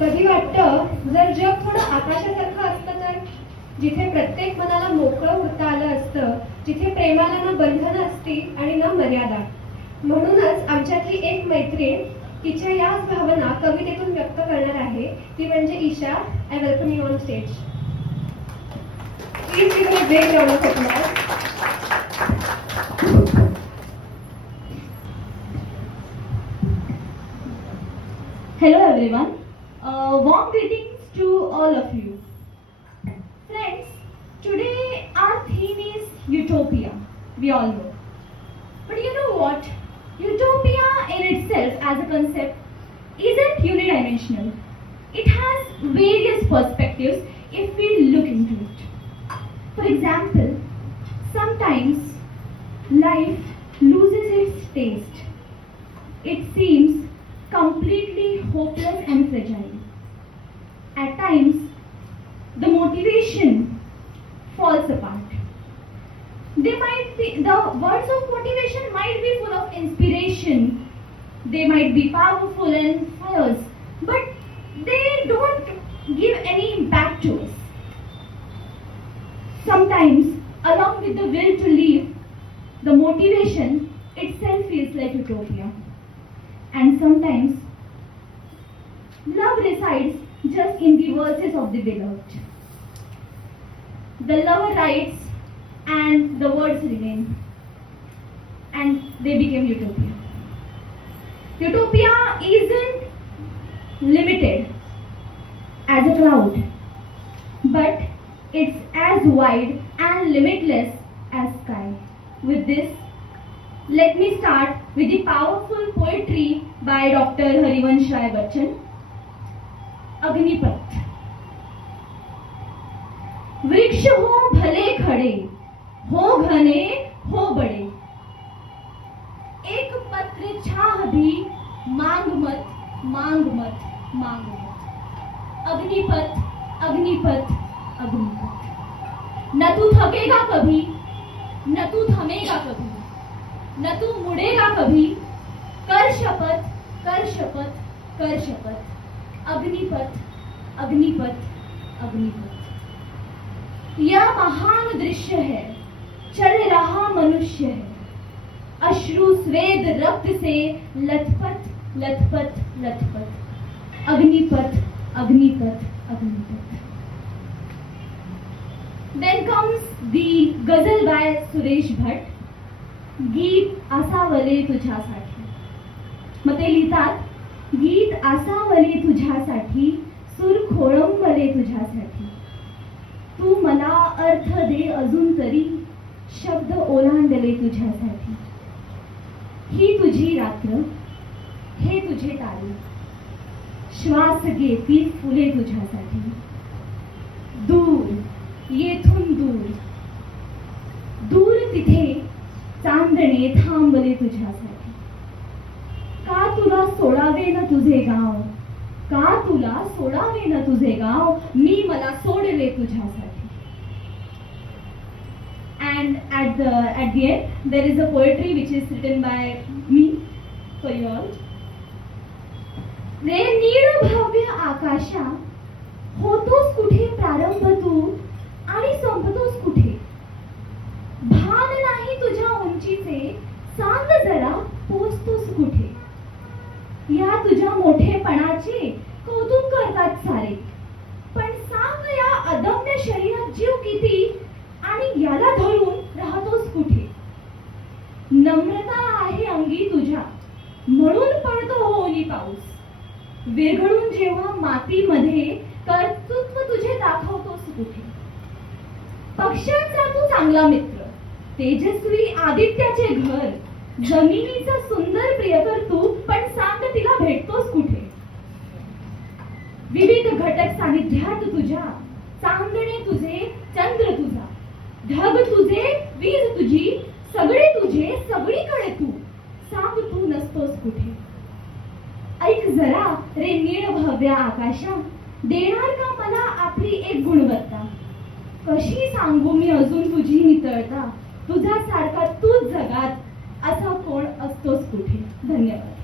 कधी वाटतं जर जग थोडं आकाशासारखं असतं तर, जिथे प्रत्येक मनाला मोकळं होता आलं असतं, जिथे प्रेमाला ना बंधनं असती आणि ना मर्यादा. म्हणूनच आमच्यातली एक मैत्रीण तिच्या याच भावना कवितेतून व्यक्त करणार आहे. ती म्हणजे Isha. I welcome you on stage. Please give a big round of applause. Hello everyone. Warm greetings to all of you. Friends, today our theme is utopia. We all know. But you know what? Utopia in itself as a concept isn't unidimensional. It has various perspectives if we look into it. For example, sometimes life loses its taste. It seems completely hopeless and fragile. At times, the motivation falls apart. The words of motivation might be full of inspiration, they might be powerful and fierce, but they don't give any impact to us. Sometimes, along with the will to live, the motivation itself feels like utopia. And sometimes, love resides just in the verses of the beloved. The lover writes and the words remain. And they became utopia. Utopia isn't limited as a cloud, but it's as wide and limitless as sky. With this, let me start with the powerful poetry by Dr. Harivansh Rai Bachchan. Agnipath. वृक्ष हो भले खड़े, हो घने हो बड़े, एक पत्र छाह भी मांग मत, मांग मत, मांग मत. अग्निपथ, अग्निपथ, अग्निपथ. न तू थकेगा कभी, न तू थमेगा कभी, न तू मुड़ेगा कभी. कर शपथ, कर शपथ, कर शपथ. अग्निपथ, अग्निपथ, अग्निपथ. यह महान दृश्य है, चल रहा मनुष्य है, अश्रु स्वेद रक्त से लथपथ, लथपथ, लथपथ. Agnipath, Agnipath, Agnipath. Then comes the ghazal by Suresh Bhatt. गीत आसावले तुझ्यासाठी. मग ते लिहितात, गीत आसावले तुझ्यासाठी, सूर खोळंबले तुझ्यासाठी. तू मला अर्थ दे अजून तरी, शब्द ओलांडले तुझ्यासाठी. ही तुझी रात्र, हे तुझे तारे, श्वास घेती फुले तुझ्यासाठी. दूर, येथून दूर, दूर तिथे चांदणे थांबले तुझ्यासाठी. का तुला सोडावे न तुझे गाव, का तुला सोडावे न तुझे गाव, मी मला सोडले तुझ्यासाठी. And at the end there is a poetry which is written by me for you all. रे नीळ भव्य आकाशा, होतोस कुठे प्रारंभ तू आणि संपतोस कुठे. भान नाही तुझ्या उंचीचे, सांग जरा पोचतोस कुठे. या तुझ्या मोठेपणाचे कौतुक करतात सारे, पण सांग या अदम्य शरीरात जीव किती आणि याला धरून राहतोस कुठे. नम्रता आहे अंगी तुझ्या, म्हणून पडतो होनी पाऊस. विरघळून जेव्हा मातीमध्ये कर्तृत्व तुझे दाखवतोस कुठे. पक्ष्यांचा तू चांगला मित्र, तेजस्वी आदित्याचे घर, जमिनीचा सुंदर प्रियकर तू, पण सांग तिला भेटतोस कुठे. विविध घटक सानिध्यात तुझ्या, चांदणे तुझे, चंद्र तुझा, ढग तुझे, वीज तुझी, सगळे तुझे, सगळीकडे तू, सांग तू नसतोस कुठे. ऐक जरा रे नीळ भव्य आकाशा, देणार का मला आपली एक गुणवत्ता. कशी सांगू मी अजून तुझी नितळता, तुझ्यासारखा तूच जगात असा कोण असतोस कुठे. धन्यवाद.